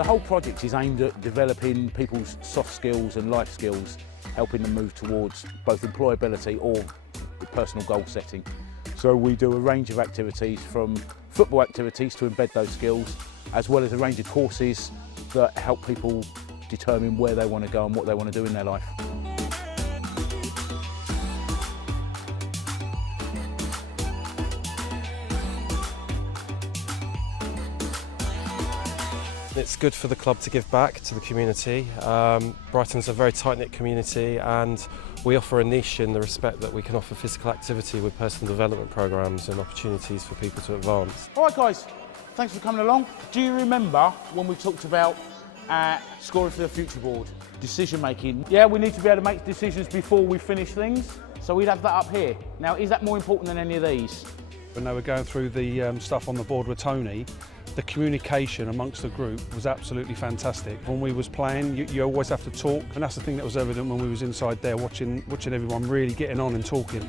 The whole project is aimed at developing people's soft skills and life skills, helping them move towards both employability or personal goal setting. So we do a range of activities, from football activities to embed those skills, as well as a range of courses that help people determine where they want to go and what they want to do in their life. It's good for the club to give back to the community. Brighton's a very tight-knit community, and we offer a niche in the respect that we can offer physical activity with personal development programmes and opportunities for people to advance. All right guys, thanks for coming along. Do you remember when we talked about scoring for the future board, decision making? Yeah, we need to be able to make decisions before we finish things, so we'd have that up here. Now, is that more important than any of these? When they were going through the stuff on the board with Tony, the communication amongst the group was absolutely fantastic. When we was playing, you always have to talk, and that's the thing that was evident when we was inside there, watching everyone really getting on and talking.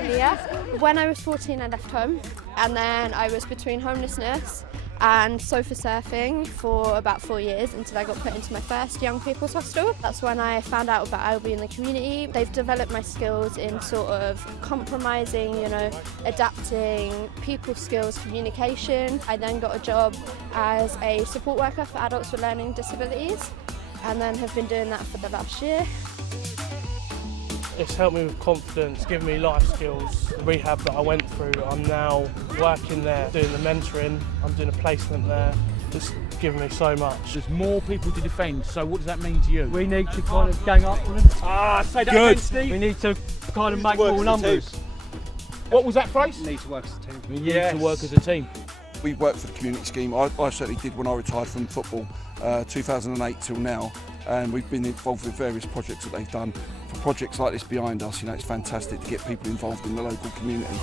Yeah, when I was 14 I left home, and then I was between homelessness and sofa surfing for about 4 years until I got put into my first young people's hostel. That's when I found out about Albion in the community. They've developed my skills in sort of compromising, adapting, people skills, communication. I then got a job as a support worker for adults with learning disabilities, and then have been doing that for the last year. It's helped me with confidence, given me life skills. The rehab that I went through, I'm now working there, doing the mentoring, I'm doing a placement there. It's given me so much. There's more people to defend, so what does that mean to you? We need to kind of gang up on them. Say that again, Steve. We need to kind of make more numbers. What was that phrase? We need to work as a team. We need to work as a team. We worked for the community scheme. I certainly did when I retired from football, 2008 till now, and we've been involved with various projects that they've done. For projects like this behind us, it's fantastic to get people involved in the local community.